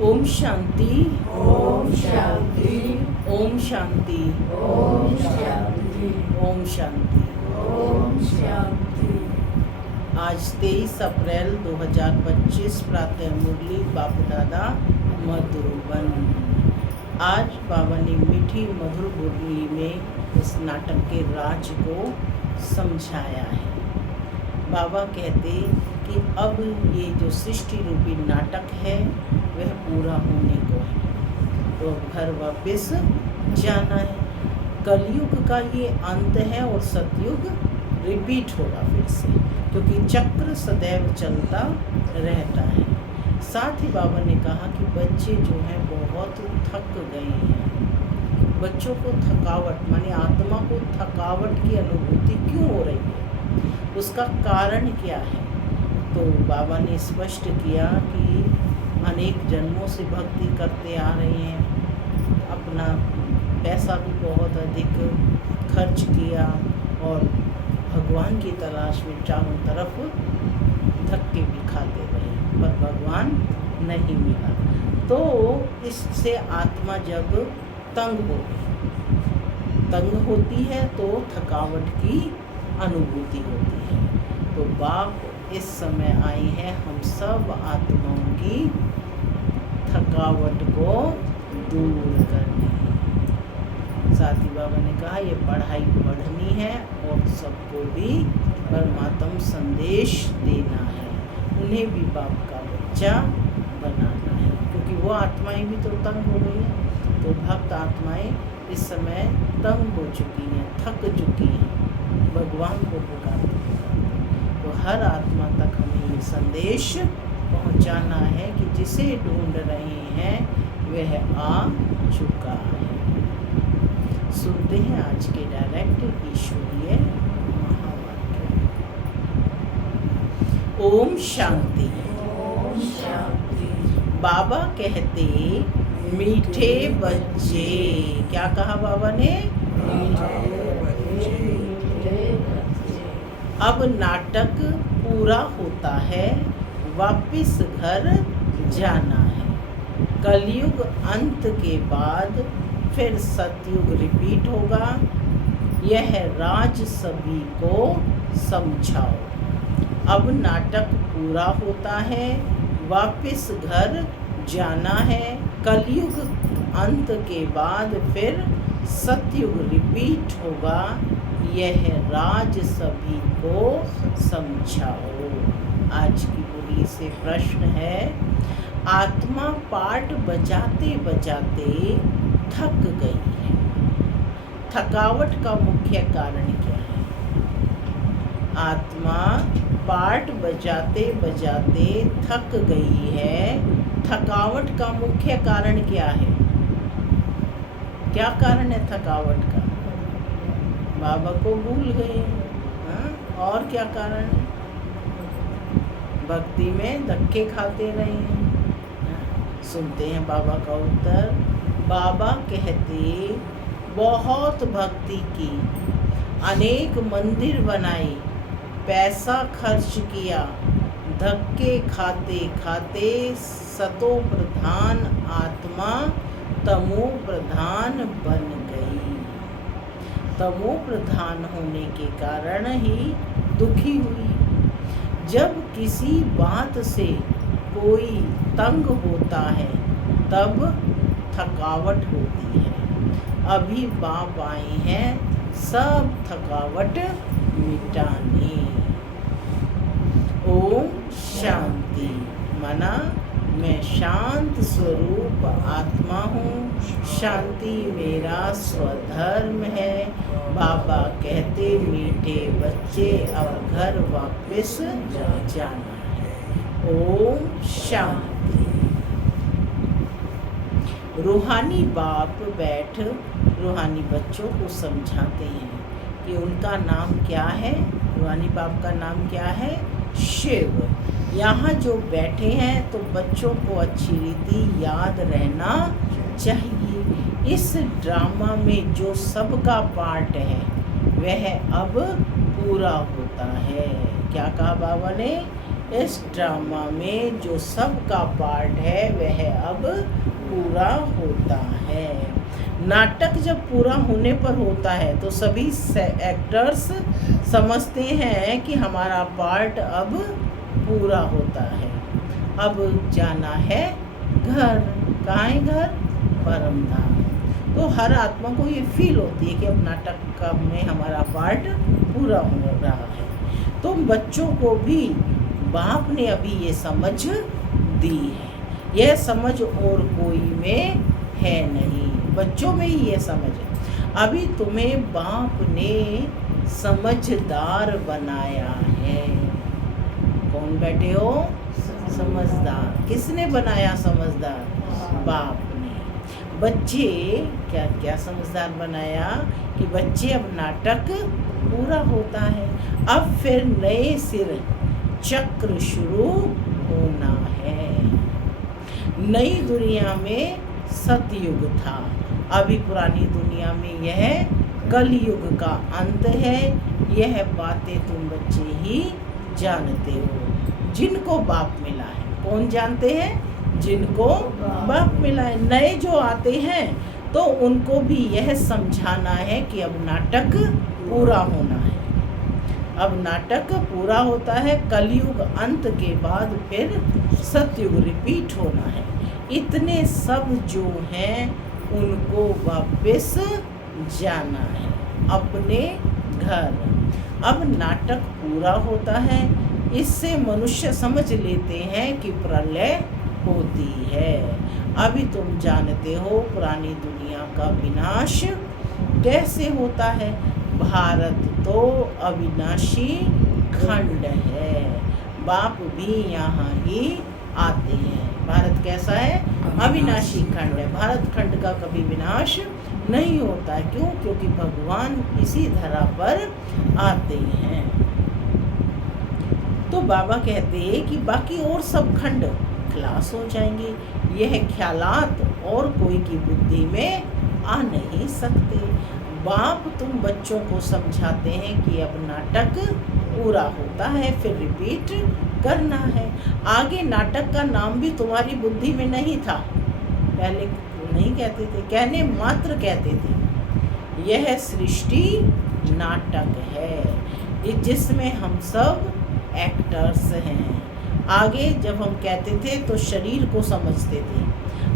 ओम शांति। ओम शांति। ओम शांति। ओम शांति। ओम शांति। ओम शांति। आज 23 अप्रैल 2025 प्रातः मुरली बाप दादा मधुबन। आज बाबा ने मीठी मधुर मुरली में इस नाटक के राज को समझाया है। बाबा कहते कि अब ये जो सृष्टि रूपी नाटक है वह पूरा होने को है, तो घर वापस जाना है। कलयुग का ये अंत है और सतयुग रिपीट होगा फिर से, क्योंकि चक्र सदैव चलता रहता है। साथ ही बाबा ने कहा कि बच्चे जो हैं बहुत थक गए हैं। बच्चों को थकावट माने आत्मा को थकावट की अनुभूति क्यों हो रही है, उसका कारण क्या है। तो बाबा ने स्पष्ट किया कि अनेक जन्मों से भक्ति करते आ रहे हैं, अपना पैसा भी बहुत अधिक खर्च किया और भगवान की तलाश में चारों तरफ धक्के भी खाते रहे, पर भगवान नहीं मिला। तो इससे आत्मा जब तंग होती है तो थकावट की अनुभूति होती है। तो बाप इस समय आई है हम सब आत्माओं की थकावट को दूर करने। साथ ही बाबा ने कहा ये पढ़ाई पढ़नी है और सबको भी परमात्म संदेश देना है, उन्हें भी बाप का बच्चा बनाना है, क्योंकि वो आत्माएं भी तो तंग हो गई हैं। तो भक्त आत्माएं इस समय तंग हो चुकी हैं, थक चुकी हैं, भगवान को पुकारते। तो हर आत्मा तक हमें ये संदेश पहुंचाना है कि जिसे ढूंढ रहे हैं वह आ चुका है। सुनते हैं आज के डायरेक्ट ईश्वरीय महावाक्य। ओम शांति। ओम शांति। बाबा कहते मीठे बच्चे, क्या कहा बाबा ने? अब नाटक पूरा होता है, वापिस घर जाना है। कलयुग अंत के बाद फिर सतयुग रिपीट होगा, यह राज सभी को समझाओ। अब नाटक पूरा होता है, वापिस घर जाना है। कलयुग अंत के बाद फिर सतयुग रिपीट होगा, यह राज सभी को समझाओ। आज की मुरली से प्रश्न है, आत्मा पाठ बजाते बजाते थक गई है, थकावट का मुख्य कारण क्या है? आत्मा पाठ बजाते बजाते थक गई है, थकावट का मुख्य कारण क्या है? क्या कारण है थकावट का? बाबा को भूल गए हैं। और क्या कारण है? भक्ति में धक्के खाते रहे हैं। सुनते हैं बाबा का उत्तर। बाबा कहते बहुत भक्ति की, अनेक मंदिर बनाए, पैसा खर्च किया, धक्के खाते खाते सतो प्रधान आत्मा तमो प्रधान बन गई। तमो प्रधान होने के कारण ही दुखी हुई। जब किसी बात से कोई तंग होता है तब थकावट होती है। अभी बाप आए हैं सब थकावट मिटाने। ओम शांति। मना मैं शांत स्वरूप आत्मा हूँ, शांति मेरा स्वधर्म है। बाबा कहते मीठे बच्चे अब घर वापस जाना है। ओम शांति। रूहानी बाप बैठ रूहानी बच्चों को समझाते हैं कि उनका नाम क्या है। रूहानी बाप का नाम क्या है? शिव। यहाँ जो बैठे हैं तो बच्चों को अच्छी रीति याद रहना चाहिए। इस ड्रामा में जो सबका पार्ट है वह अब पूरा होता है। क्या कहा बाबा ने? इस ड्रामा में जो सबका पार्ट है वह अब पूरा होता है। नाटक जब पूरा होने पर होता है तो सभी एक्टर्स समझते हैं कि हमारा पार्ट अब पूरा होता है। अब जाना है घर। कहाँ है घर? परम धाम। तो हर आत्मा को ये फील होती है कि अब नाटक का में हमारा पार्ट पूरा हो रहा है। तो बच्चों को भी बाप ने अभी ये समझ दी है। यह समझ और कोई में है नहीं, बच्चों में ही ये समझ है। अभी तुम्हें बाप ने समझदार बनाया है। कौन बैठे हो? समझदार। किसने बनाया समझदार? बाप ने। बच्चे क्या क्या समझदार बनाया कि बच्चे अब नाटक पूरा होता है, अब फिर नए सिर चक्र शुरू होना है। नई दुनिया में सतयुग था, अभी पुरानी दुनिया में यह कलयुग का अंत है। यह बातें तुम बच्चे ही जानते हो जिनको बाप मिला है। कौन जानते हैं? जिनको बाप मिला है। नए जो आते हैं तो उनको भी यह समझाना है कि अब नाटक पूरा होना है। अब नाटक पूरा होता है, कलयुग अंत के बाद फिर सतयुग रिपीट होना है। इतने सब जो हैं उनको वापस जाना है अपने घर। अब नाटक पूरा होता है, इससे मनुष्य समझ लेते हैं कि प्रलय होती है। अभी तुम जानते हो पुरानी दुनिया का विनाश कैसे होता है। भारत तो अविनाशी खंड है, बाप भी यहाँ ही आते हैं। भारत कैसा है? अविनाशी खंड है। भारत खंड का कभी विनाश नहीं होता है। क्यों? क्योंकि भगवान इसी धरा पर आते हैं। तो बाबा कहते हैं कि बाकी और सब खंड खलास हो जाएंगे। यह ख्यालात और कोई की बुद्धि में आ नहीं सकते। बाप तुम बच्चों को समझाते हैं कि अब नाटक पूरा होता है, फिर रिपीट करना है। आगे नाटक का नाम भी तुम्हारी बुद्धि में नहीं था, पहले नहीं कहते थे, कहने मात्र कहते थे। यह सृष्टि नाटक है जिसमें हम सब एक्टर्स हैं। आगे जब हम कहते थे तो शरीर को समझते थे,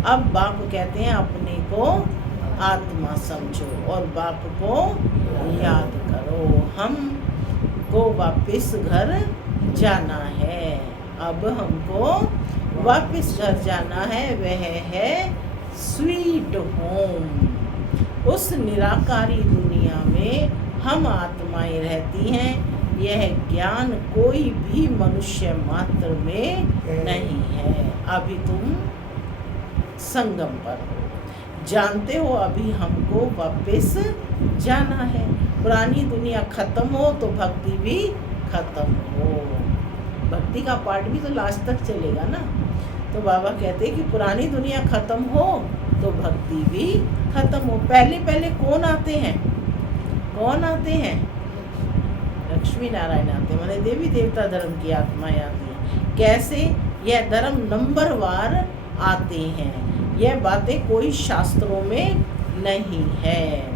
अब बाप कहते हैं अपने को आत्मा समझो और बाप को याद करो। हम को वापस घर जाना है। अब हमको वापस घर जाना है, वह है स्वीट होम। उस निराकारी दुनिया में हम आत्माएं रहती हैं। यह ज्ञान कोई भी मनुष्य मात्र में नहीं है। अभी तुम संगम पर हो, जानते हो अभी हमको वापस जाना है। पुरानी दुनिया खत्म हो तो भक्ति भी खत्म हो। भक्ति का पार्ट भी तो लास्ट तक चलेगा ना। तो बाबा कहते हैं कि पुरानी दुनिया खत्म हो तो भक्ति भी खत्म हो। पहले पहले कौन आते हैं? कौन आते हैं? लक्ष्मी नारायण आते हैं, माने देवी देवता धर्म की आत्माएं आती हैं। कैसे? यह धर्म नंबरवार आते हैं। यह बातें कोई शास्त्रों में नहीं है।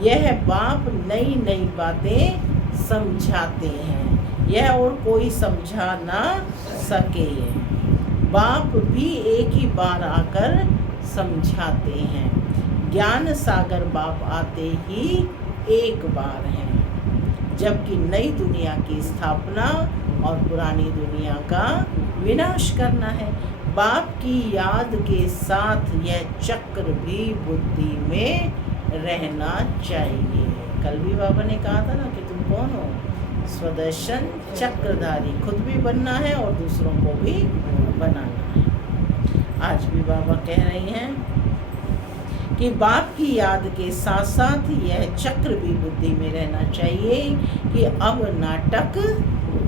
यह बाप नई नई बातें समझाते हैं, यह और कोई समझा ना सके। बाप भी एक ही बार आकर समझाते हैं। ज्ञान सागर बाप आते ही एक बार हैं, जबकि नई दुनिया की स्थापना और पुरानी दुनिया का विनाश करना है। बाप की याद के साथ यह चक्र भी बुद्धि में रहना चाहिए। कल भी बाबा ने कहा था ना कि तुम कौन हो? स्वदर्शन चक्रधारी। खुद भी बनना है और दूसरों को भी बनाना है। आज भी बाबा कह रही हैं कि बाप की याद के साथ साथ यह चक्र भी बुद्धि में रहना चाहिए कि अब नाटक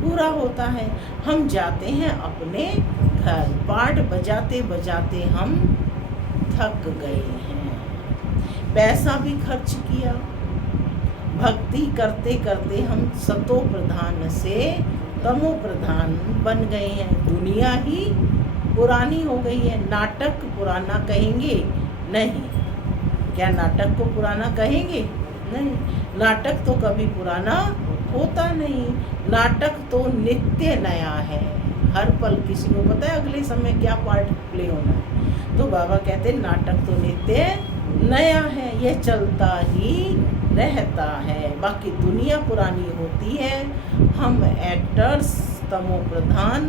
पूरा होता है, हम जाते हैं अपने घर। पाठ बजाते बजाते हम थक गए हैं, पैसा भी खर्च किया, भक्ति करते करते हम सतो प्रधान से तमो प्रधान बन गए हैं। दुनिया ही पुरानी हो गई है। नाटक पुराना कहेंगे? नहीं। क्या नाटक को पुराना कहेंगे? नहीं। नाटक तो कभी पुराना होता नहीं। नाटक तो नित्य नया है। हर पल किसी को पता है अगले समय क्या पार्ट प्ले होना है। तो बाबा कहते हैं नाटक तो नित्य नया है, यह चलता ही रहता है। बाकी दुनिया पुरानी होती है। हम एक्टर्स तमो प्रधान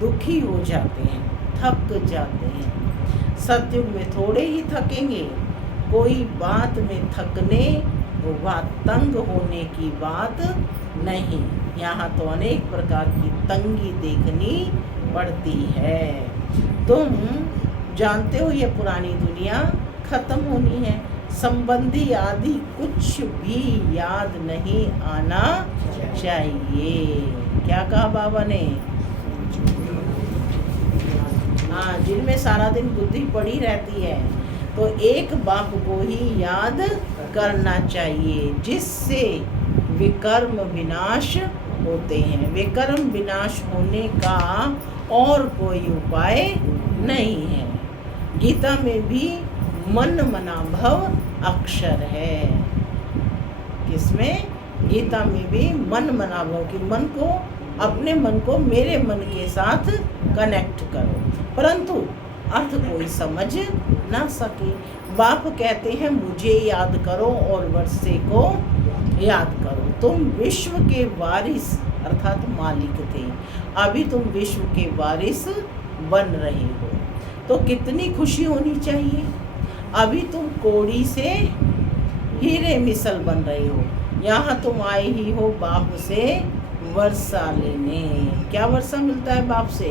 दुखी हो जाते हैं, थक जाते हैं। सतयुग में थोड़े ही थकेंगे। कोई बात में थकने व तंग होने की बात नहीं। यहाँ तो अनेक प्रकार की तंगी देखनी पड़ती है। तुम जानते हो ये पुरानी दुनिया खत्म होनी है। संबंधी आदि कुछ भी याद नहीं आना चाहिए। क्या कहा बाबा ने? हाँ, जिनमें सारा दिन बुद्धि पड़ी रहती है तो एक बाप को ही याद करना चाहिए, जिससे विकर्म विनाश होते हैं। विकर्म विनाश होने का और कोई उपाय नहीं है। गीता में भी मन मना भव अक्षर है। किसमें? गीता में भी मन मना भव कि मन को, अपने मन को मेरे मन के साथ कनेक्ट करो, परंतु अर्थ कोई समझ ना सके। बाप कहते हैं मुझे याद करो और वर्षे को याद करो। तुम विश्व के वारिस अर्थात मालिक थे, अभी तुम विश्व के वारिस बन रहे हो, तो कितनी खुशी होनी चाहिए। अभी तुम कोड़ी से हीरे मिसल बन रहे हो। यहाँ तुम आए ही हो बाप से वर्षा लेने। क्या वर्षा मिलता है बाप से?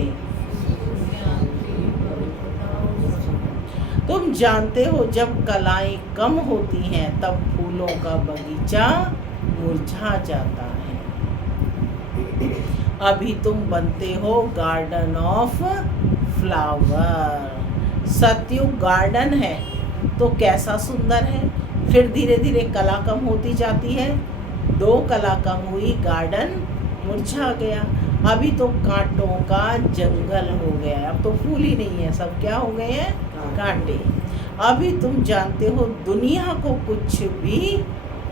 तुम जानते हो जब कलाएं कम होती हैं तब फूलों का बगीचा मुरझा जाता है। अभी तुम बनते हो गार्डन ऑफ फ्लावर। सतयुग गार्डन है तो कैसा सुंदर है। फिर धीरे धीरे कला कम होती जाती है। 2 कला कम हुई, गार्डन मुरझा गया। अभी तो कांटों का जंगल हो गया है। अब तो फूल ही नहीं है, सब क्या हो गए हैं? कांटे। अभी तुम जानते हो दुनिया को कुछ भी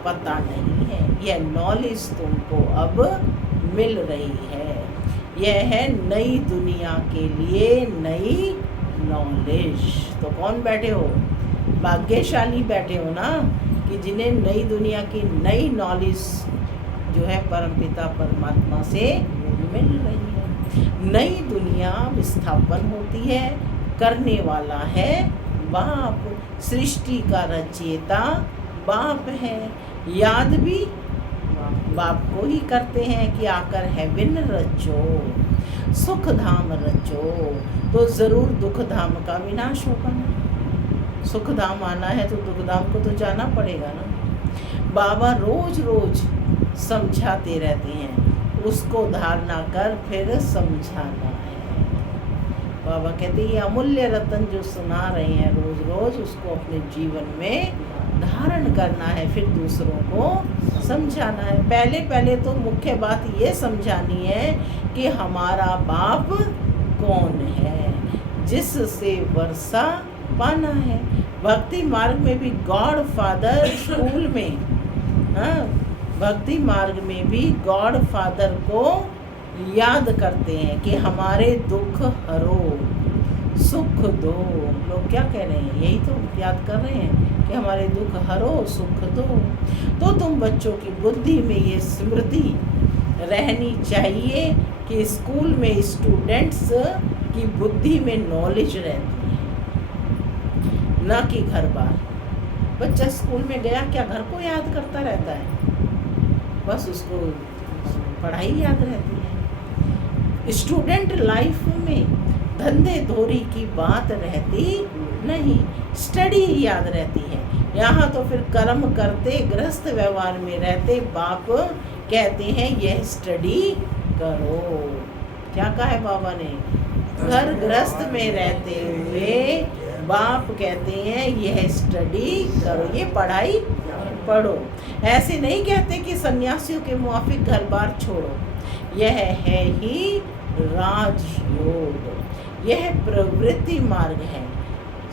पता नहीं है। यह नॉलेज तुमको अब मिल रही है। यह है नई दुनिया के लिए नई नॉलेज। तो कौन बैठे हो? भाग्यशाली बैठे हो ना, कि जिन्हें नई दुनिया की नई नॉलेज जो है परमपिता परमात्मा से मिल रही है। नई दुनिया विस्थापन होती है, करने वाला है बाप। सृष्टि का रचयिता बाप है। याद भी बाप को ही करते हैं कि आकर हेवन रचो, सुख धाम रचो। तो जरूर दुख धाम का विनाश होगा ना। सुख धाम आना है तो दुख धाम को तो जाना पड़ेगा ना। बाबा रोज रोज समझाते रहते हैं, उसको धारणा कर फिर समझाना है। बाबा कहते हैं ये अमूल्य रतन जो सुना रहे हैं रोज रोज, उसको अपने जीवन में धारण करना है, फिर दूसरों को समझाना है। पहले पहले तो मुख्य बात ये समझानी है कि हमारा बाप कौन है, जिससे वर्षा पाना है। भक्ति मार्ग में भी गॉड फादर स्कूल में, हाँ, भक्ति मार्ग में भी गॉड फादर को याद करते हैं कि हमारे दुख हरो, सुख दो। लोग क्या कह रहे हैं? यही तो याद कर रहे हैं कि हमारे दुख हरो, सुख दो। तो तुम बच्चों की बुद्धि में ये स्मृति रहनी चाहिए कि स्कूल में स्टूडेंट्स की बुद्धि में नॉलेज रहती है, ना कि घर बार। बच्चा स्कूल में गया, क्या घर को याद करता रहता है? बस उसको पढ़ाई याद रहती है। स्टूडेंट लाइफ में धंधे धोरी की बात रहती नहीं, स्टडी याद रहती है। यहाँ तो फिर कर्म करते, गृहस्थ व्यवहार में रहते बाप कहते हैं यह स्टडी करो। क्या कहा है बाबा ने? घर गृहस्थ में रहते हुए बाप कहते हैं यह स्टडी करो, ये पढ़ाई पढ़ो। ऐसे नहीं कहते कि सन्यासियों के मुआफिक घर बार छोड़ो। यह है ही राजयोग। यह प्रवृत्ति मार्ग है।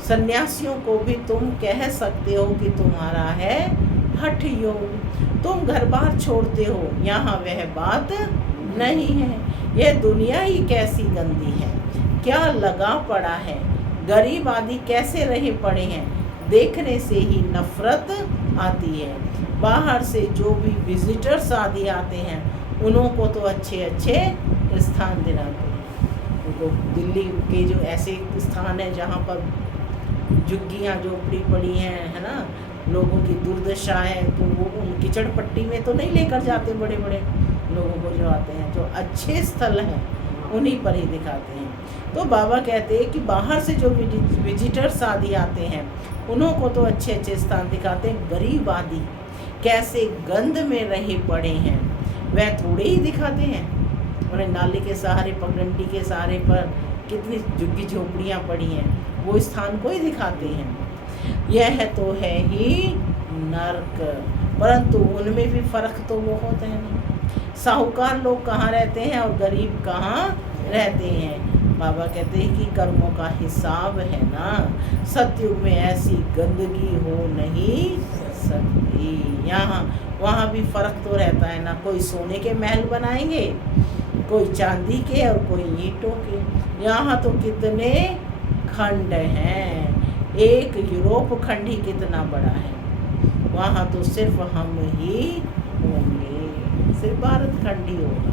सन्यासियों को भी तुम कह सकते हो कि तुम्हारा है हठ योग। तुम घर बार छोड़ते हो, यहाँ वह बात नहीं है। यह दुनिया ही कैसी गंदी है, क्या लगा पड़ा है। गरीब आदि कैसे रहे पड़े हैं, देखने से ही नफरत आती है। बाहर से जो भी विजिटर्स आदि आते हैं उन्हों को तो अच्छे अच्छे स्थान दिलाते हैं। उनको दिल्ली के जो ऐसे स्थान है जहाँ पर झुग्गियाँ झोपड़ी पड़ी हैं, है ना, लोगों की दुर्दशा है, तो वो उन कीचड़ पट्टी में तो नहीं लेकर जाते। बड़े बड़े लोगों को जो आते हैं, जो अच्छे स्थल हैं उन्हीं पर ही दिखाते हैं। तो बाबा कहते हैं कि बाहर से जो विजिटर्स आदि आते हैं उन्हों को तो अच्छे अच्छे स्थान दिखाते हैं। गरीब आदि कैसे गंद में रहे पड़े हैं वह थोड़े ही दिखाते हैं। उन्हें नाले के सहारे, पगडंडी के सहारे पर कितनी झुग्गी झोपड़ियाँ पड़ी हैं, वो स्थान को ही दिखाते हैं। यह तो है ही नर्क, परंतु उनमें भी फर्क तो बहुत है ना। साहूकार लोग कहाँ रहते हैं और गरीब कहाँ रहते हैं। बाबा कहते हैं कि कर्मों का हिसाब है ना, सतयुग में ऐसी गंदगी हो नहीं सकती। यहाँ वहाँ भी फर्क तो रहता है ना। कोई सोने के महल बनाएंगे, कोई चांदी के और कोई ईंटों के। यहाँ तो कितने खंड हैं, एक यूरोप खंड ही कितना बड़ा है। वहाँ तो सिर्फ हम ही होंगे, सिर्फ भारत खंड ही होगा।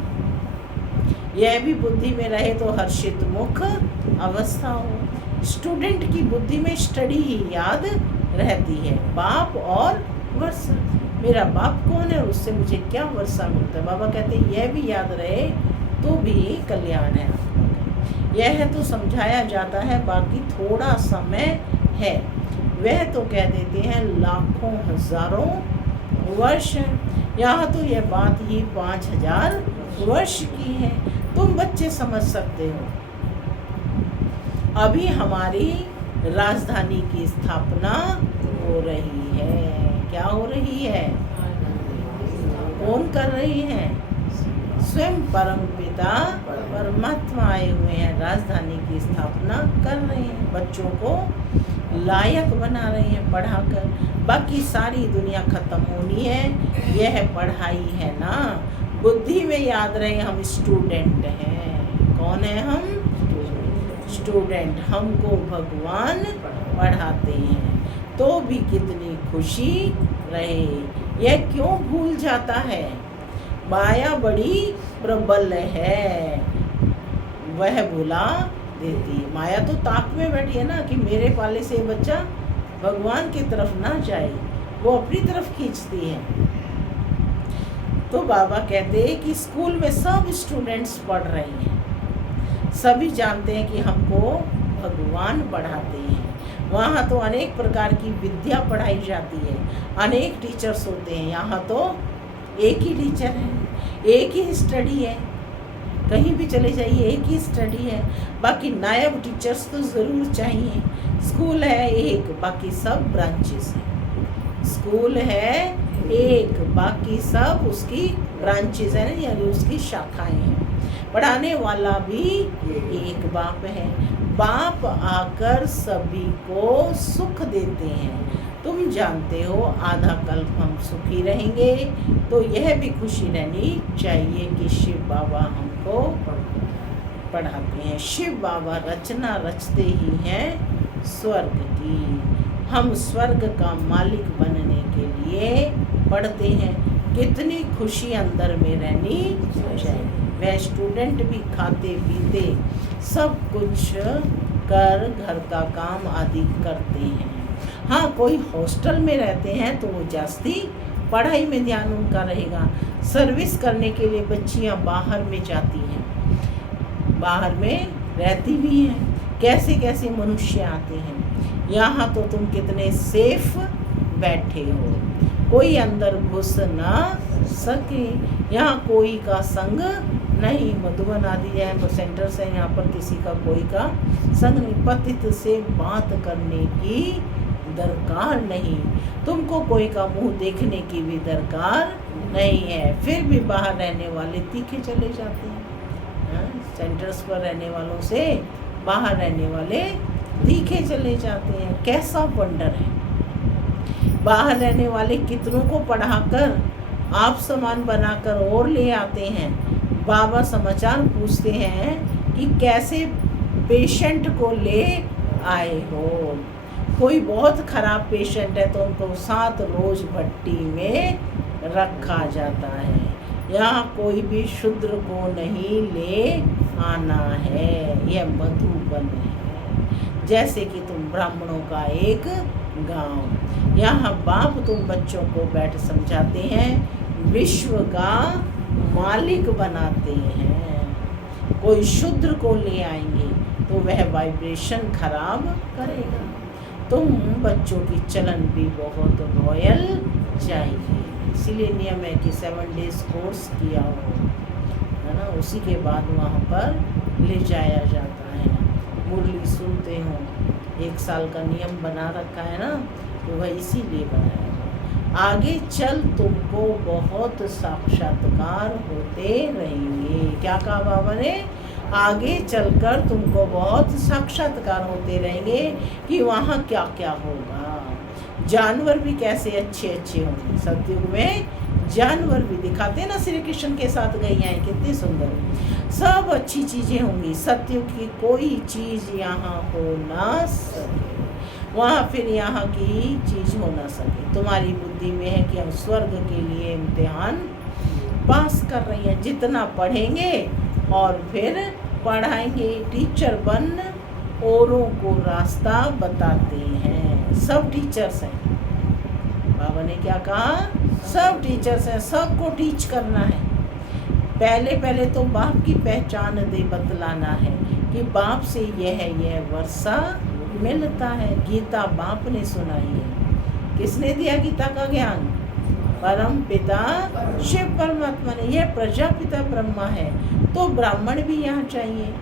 यह भी बुद्धि में रहे तो हर्षित मुख अवस्था हो। स्टूडेंट की बुद्धि में स्टडी ही याद रहती है, बाप और वर्षा। मेरा बाप कौन है, उससे मुझे क्या वर्षा मिलता है। बाबा कहते हैं यह भी याद रहे तो भी कल्याण है। यह तो समझाया जाता है, बाकी थोड़ा समय है। वह तो कह देते हैं लाखों हजारों वर्ष। यहाँ तो यह बात ही 5000 वर्ष की है। तुम बच्चे समझ सकते हो। अभी हमारी राजधानी की स्थापना हो रही है। क्या हो रही है, कौन कर रही है, स्वयं परम पिता परमात्मा आए हुए हैं, राजधानी की स्थापना कर रहे हैं। बच्चों को लायक बना रहे हैं पढ़ाकर। बाकी सारी दुनिया खत्म होनी है, यह पढ़ाई है ना। बुद्धि में याद रहे हम स्टूडेंट हैं। कौन है हम, स्टूडेंट। हमको भगवान पढ़ाते हैं तो भी कितनी खुशी रहे। यह क्यों भूल जाता है, माया बड़ी प्रबल है, वह भुला देती है। माया तो ताक में बैठी है ना कि मेरे पाले से बच्चा भगवान की तरफ ना जाए, वो अपनी तरफ खींचती है। तो बाबा कहते हैं कि स्कूल में सब स्टूडेंट्स पढ़ रहे हैं, सभी जानते हैं कि हमको भगवान पढ़ाते हैं। वहाँ तो अनेक प्रकार की विद्या पढ़ाई जाती है, अनेक टीचर्स होते हैं। यहाँ तो एक ही टीचर है, एक ही स्टडी है। कहीं भी चले जाइए एक ही स्टडी है। बाकी नायब टीचर्स तो ज़रूर चाहिए। स्कूल है एक, बाकी सब ब्रांचेस हैं। स्कूल है एक, बाकी सब उसकी ब्रांचेस हैं, यानी उसकी शाखाएं हैं। पढ़ाने वाला भी एक बाप है। बाप आकर सभी को सुख देते हैं। तुम जानते हो आधा कल्प हम सुखी रहेंगे, तो यह भी खुशी रहनी चाहिए कि शिव बाबा हमको पढ़ाते हैं। शिव बाबा रचना रचते ही हैं स्वर्ग की। हम स्वर्ग का मालिक बनने के लिए पढ़ते हैं। कितनी खुशी अंदर में रहनी चाहिए। वह स्टूडेंट भी खाते पीते सब कुछ कर घर का काम आदि करते हैं। हाँ, कोई हॉस्टल में रहते हैं तो वो जास्ती पढ़ाई में ध्यान उनका रहेगा। सर्विस करने के लिए बच्चियाँ बाहर में जाती हैं, बाहर में रहती भी हैं। कैसे कैसे मनुष्य आते हैं। यहाँ तो तुम कितने सेफ बैठे हो, कोई अंदर घुस ना सके। यहाँ कोई का संग नहीं। मधुबन आदि सेंटर्स हैं, यहाँ पर किसी का कोई का संग नहीं। पतित से बात करने की दरकार नहीं, तुमको कोई का मुंह देखने की भी दरकार नहीं है। फिर भी बाहर रहने वाले तीखे चले जाते हैं। सेंटर्स पर रहने वालों से बाहर रहने वाले तीखे चले जाते हैं। कैसा वंडर है। बाहर रहने वाले कितनों को पढ़ाकर आप समान बनाकर और ले आते हैं। बाबा समाचार पूछते हैं कि कैसे पेशेंट को ले आए हो। कोई बहुत ख़राब पेशेंट है तो उनको 7 रोज़ भट्टी में रखा जाता है। यहाँ कोई भी शूद्र को नहीं ले आना है। यह मधुबन है, जैसे कि तुम ब्राह्मणों का एक गांव। यहाँ बाप तुम बच्चों को बैठ समझाते हैं, विश्व का मालिक बनाते हैं। कोई शूद्र को ले आएंगे तो वह वाइब्रेशन खराब करेगा। तुम बच्चों की चलन भी बहुत रॉयल चाहिए। इसीलिए नियम है कि 7 डेज कोर्स किया हो, है ना, उसी के बाद वहाँ पर ले जाया जाता है। मुरली सुनते हो, 1 साल का नियम बना रखा है ना, तो वह इसीलिए बनाया है। आगे चल तुमको बहुत साक्षात्कार होते रहेंगे। क्या कहा बाबा ने? आगे चलकर तुमको बहुत साक्षात्कार होते रहेंगे कि वहाँ क्या क्या होगा। जानवर भी कैसे अच्छे अच्छे होंगे। सतयुग में जानवर भी दिखाते ना, श्री कृष्ण के साथ गैया हैं, कितनी सुंदर, सब अच्छी चीज़ें होंगी। सतयुग की कोई चीज़ यहाँ हो ना सके, वहाँ फिर यहाँ की चीज़ हो ना सके। तुम्हारी बुद्धि में है कि हम स्वर्ग के लिए इम्तिहान पास कर रही हैं। जितना पढ़ेंगे और फिर पढ़ाएंगे। टीचर बन औरों को रास्ता बताते हैं। सब टीचर्स हैं। बाबा ने क्या कहा? सब टीचर्स हैं, सबको टीच करना है। पहले तो बाप की पहचान दे बतलाना है कि बाप से यह वर्षा मिलता है। गीता बाप ने सुनाई है। किसने दिया गीता का ज्ञान? परम पिता शिव परमात्मा ने। यह प्रजापिता ब्रह्मा है, तो ब्राह्मण भी यहाँ चाहिए।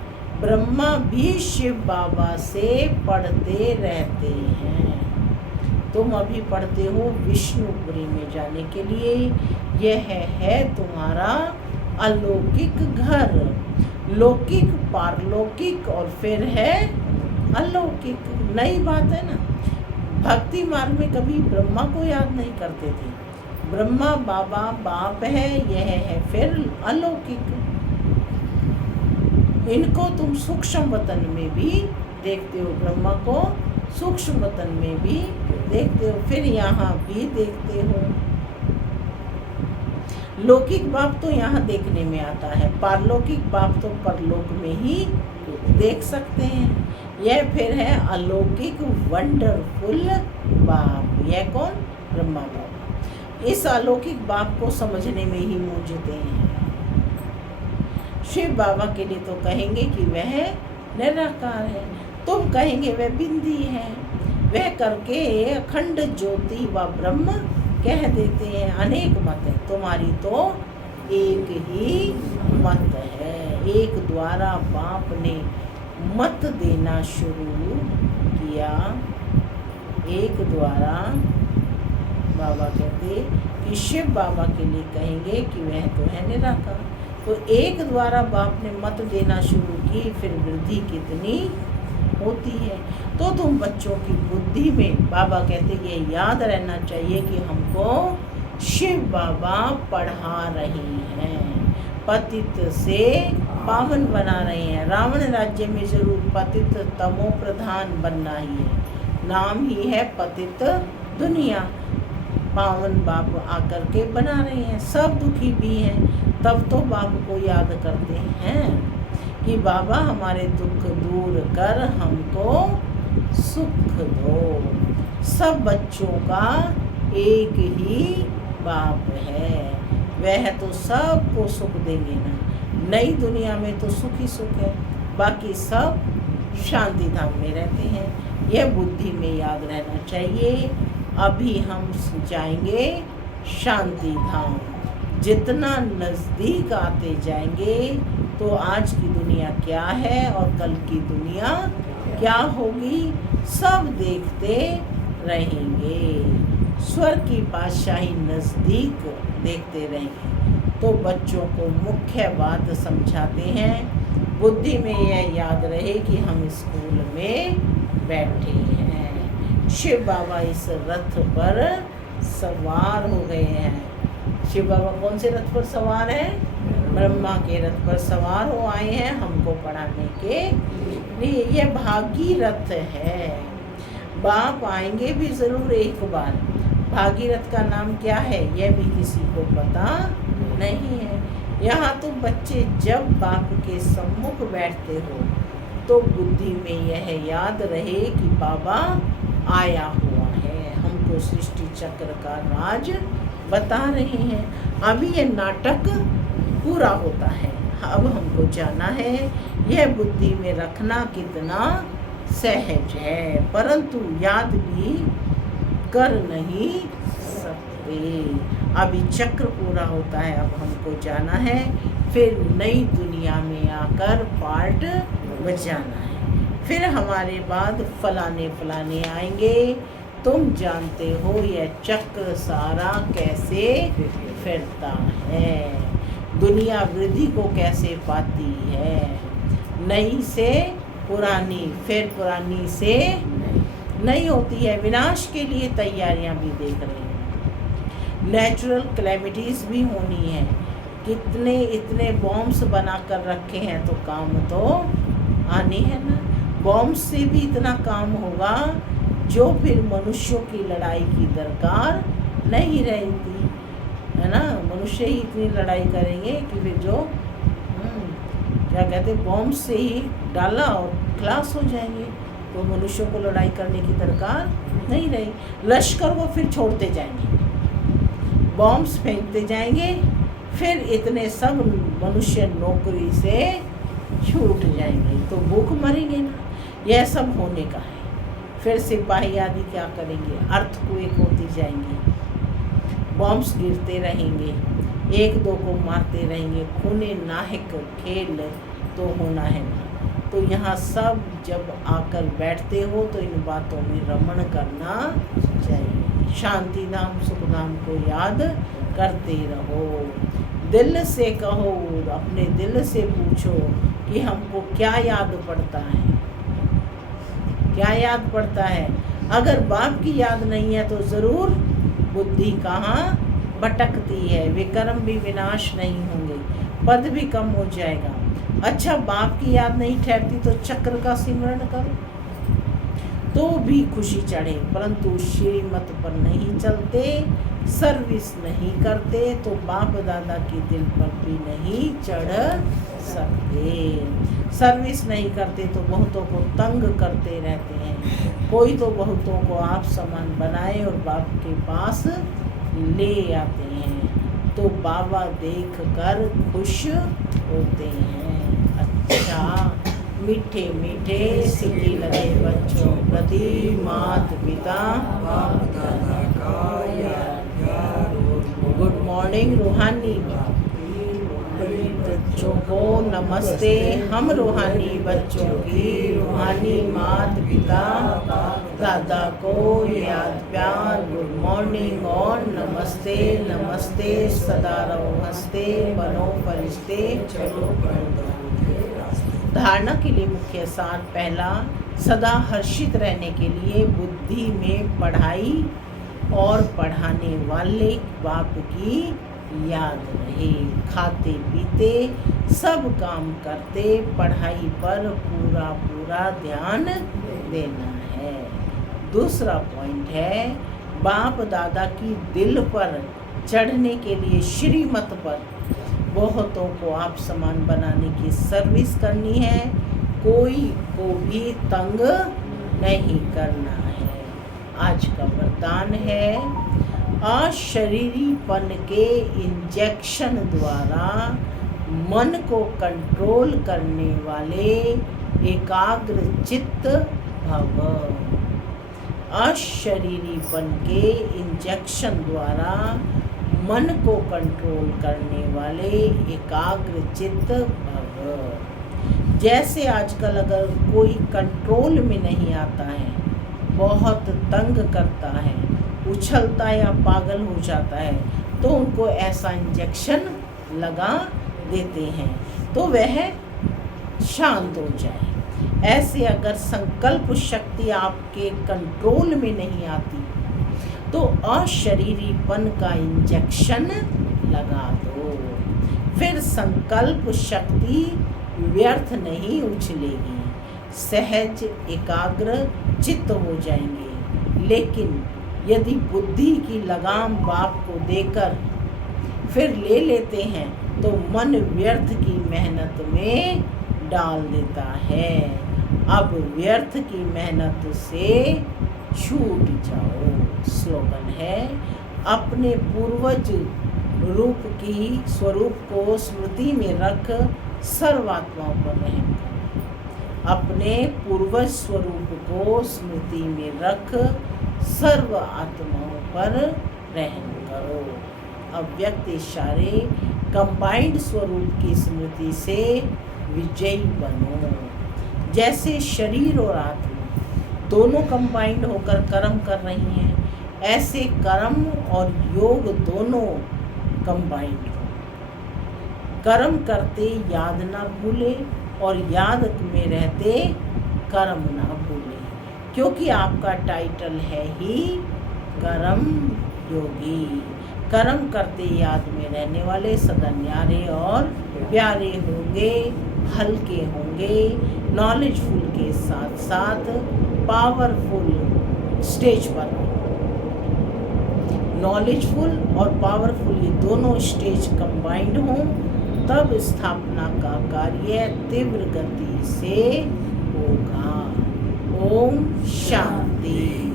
ब्रह्मा भी शिव बाबा से पढ़ते रहते हैं। तुम अभी पढ़ते हो विष्णुपुरी में जाने के लिए। यह है तुम्हारा अलौकिक घर। लौकिक, पारलौकिक और फिर है अलौकिक। नई बात है ना। भक्ति मार्ग में कभी ब्रह्मा को याद नहीं करते थे। ब्रह्मा बाबा बाप है, यह है फिर अलौकिक। इनको तुम सूक्ष्म वतन में भी देखते हो, ब्रह्मा को सूक्ष्म वतन में भी देखते हो, फिर यहाँ भी देखते हो। लौकिक बाप तो यहाँ देखने में आता है, पारलौकिक बाप तो परलोक में ही देख सकते हैं। यह फिर है अलौकिक वंडरफुल बाप। यह कौन? ब्रह्मा बाप। इस अलौकिक बाप को समझने में ही मूझते हैं। शिव बाबा के लिए तो कहेंगे कि वह निराकार है, तुम कहेंगे वह बिंदी है। वह करके अखंड ज्योति व ब्रह्म कह देते हैं। अनेक मत है, तुम्हारी तो एक ही मत है। एक द्वारा बाप ने मत देना शुरू किया। एक द्वारा बाबा कहते कि शिव बाबा के लिए कहेंगे कि वह तो है निराकार। तो एक द्वारा बाप ने मत देना शुरू की, फिर वृद्धि कितनी होती है। तो तुम बच्चों की बुद्धि में बाबा कहते ये याद रहना चाहिए कि हमको शिव बाबा पढ़ा रहे हैं, पतित से पावन बना रहे हैं। रावण राज्य में जरूर पतित तमो प्रधान बनना ही है, नाम ही है पतित दुनिया। पावन बाप आकर के बना रहे हैं, सब दुखी भी हैं, तब तो बाप को याद करते हैं कि बाबा हमारे दुख दूर कर हमको सुख दो। सब बच्चों का एक ही बाप है, वह तो सबको सुख देंगे ना। नई दुनिया में तो सुख ही सुख है, बाकी सब शांति धाम में रहते हैं। यह बुद्धि में याद रहना चाहिए। अभी हम जाएंगे शांति धाम। जितना नज़दीक आते जाएंगे तो आज की दुनिया क्या है और कल की दुनिया क्या होगी, सब देखते रहेंगे। स्वर्ग की बादशाही नज़दीक देखते रहेंगे। तो बच्चों को मुख्य बात समझाते हैं, बुद्धि में यह याद रहे कि हम स्कूल में बैठे हैं। शिव बाबा इस रथ पर सवार हो गए हैं। शिव बाबा कौन से रथ पर सवार हैं? ब्रह्मा के रथ पर सवार हो आए हैं हमको पढ़ाने के लिए। यह भागीरथ है। बाप आएंगे भी ज़रूर एक बार। भागीरथ का नाम क्या है यह भी किसी को पता नहीं है। यहाँ तुम बच्चे जब बाप के सम्मुख बैठते हो तो बुद्धि में यह याद रहे कि बाबा आया हुआ है, हमको सृष्टि चक्र का राज बता रहे हैं। अभी यह नाटक पूरा होता है, अब हमको जाना है। यह बुद्धि में रखना कितना सहज है, परंतु याद भी कर नहीं सकते। अभी चक्र पूरा होता है, अब हमको जाना है, फिर नई दुनिया में आकर पार्ट बजाना है। फिर हमारे बाद फलाने फलाने आएंगे। तुम जानते हो यह चक्र सारा कैसे फिरता है, दुनिया वृद्धि को कैसे पाती है। नई से पुरानी, फिर पुरानी से नहीं होती है। विनाश के लिए तैयारियां भी देख रहे हैं। नेचुरल कैलेमिटीज़ भी होनी है। कितने इतने बॉम्ब्स बना कर रखे हैं तो काम तो आने है ना। बॉम्ब से भी इतना काम होगा जो फिर मनुष्यों की लड़ाई की दरकार नहीं रहती है ना। मनुष्य ही इतनी लड़ाई करेंगे कि फिर जो क्या कहते बॉम्ब से ही डाला और क्लास हो जाएंगे, तो मनुष्यों को लड़ाई करने की दरकार नहीं रही। लश्कर को फिर छोड़ते जाएंगे, बॉम्ब्स फेंकते जाएंगे, फिर इतने सब मनुष्य नौकरी से छूट जाएंगे तो भूख मरेंगे ना। यह सब होने का है। फिर सिपाही आदि क्या करेंगे, अर्थक्वेक होती जाएंगी, बॉम्ब्स गिरते रहेंगे, एक दो को मारते रहेंगे, खूने नाहक खेल तो होना है ना। तो यहाँ सब जब आकर बैठते हो तो इन बातों में रमण करना चाहिए। शांति धाम सुख धाम को याद करते रहो। दिल से कहो, अपने दिल से पूछो कि हमको क्या याद पड़ता है, क्या याद पड़ता है। अगर बाप की याद नहीं है तो ज़रूर बुद्धि कहाँ भटकती है। विक्रम भी विनाश नहीं होंगे, पद भी कम हो जाएगा। अच्छा, बाप की याद नहीं ठहरती तो चक्र का सिमरण करो तो भी खुशी चढ़े, परंतु श्रीमत पर नहीं चलते, सर्विस नहीं करते तो बाप दादा के दिल पर भी नहीं चढ़ सकते। सर्विस नहीं करते तो बहुतों को तंग करते रहते हैं। कोई तो बहुतों को आप समान बनाए और बाप के पास ले आते हैं तो बाबा देख कर खुश होते हैं। अच्छा, मीठे मीठे सिद्धि लगे बच्चों प्रति माता पिता गुड मॉर्निंग रूहानी बच्चों को नमस्ते। हम रूहानी बच्चों की रूहानी माता पिता दादा को याद प्यार गुड मॉर्निंग और नमस्ते नमस्ते। सदा रहो हंसते, बनो फरिश्ते, चलो। धारणा के लिए मुख्य सार पहला, सदा हर्षित रहने के लिए बुद्धि में पढ़ाई और पढ़ाने वाले बाप की याद रहे। खाते पीते सब काम करते पढ़ाई पर पूरा पूरा ध्यान देना है। दूसरा पॉइंट है, बाप दादा की दिल पर चढ़ने के लिए श्रीमत पर बहुतों को आप समान बनाने की सर्विस करनी है। कोई को भी तंग नहीं करना है। आज का वरदान है, अशरीरीपन के इंजेक्शन द्वारा मन को कंट्रोल करने वाले एकाग्र चित्त भव। अशरीरीपन के इंजेक्शन द्वारा मन को कंट्रोल करने वाले एकाग्र चित्त भव। जैसे आजकल अगर कोई कंट्रोल में नहीं आता है, बहुत तंग करता है, उछलता या पागल हो जाता है तो उनको ऐसा इंजेक्शन लगा देते हैं तो वह शांत हो जाए। ऐसे अगर संकल्प शक्ति आपके कंट्रोल में नहीं आती तो अशरीरीपन का इंजेक्शन लगा दो, फिर संकल्प शक्ति व्यर्थ नहीं उछलेगी, सहज एकाग्र चित्त हो जाएंगे। लेकिन यदि बुद्धि की लगाम बाप को देकर फिर ले लेते हैं तो मन व्यर्थ की मेहनत में डाल देता है। अब व्यर्थ की मेहनत से छूट जाओ। स्लोगन है, अपने पूर्वज रूप की स्वरूप को स्मृति में रख सर्वात्माओं पर रहम करो। अपने पूर्वज स्वरूप को स्मृति में रख सर्व आत्माओं पर रहम करो। अव्यक्त इशारे कंबाइंड स्वरूप की स्मृति से विजयी बनो। जैसे शरीर और आत्मा दोनों कंबाइंड होकर कर्म कर रही हैं, ऐसे कर्म और योग दोनों कंबाइंड हो। कर्म करते याद ना भूले और याद में रहते कर्म ना भूले, क्योंकि आपका टाइटल है ही कर्म योगी। कर्म करते याद में रहने वाले सदा न्यारे और प्यारे होंगे, हल्के होंगे, नॉलेजफुल के साथ साथ पावरफुल स्टेज पर। नॉलेजफुल और पावरफुल ये दोनों स्टेज कंबाइंड हों तब स्थापना का कार्य तीव्र गति से होगा। ओम शांति।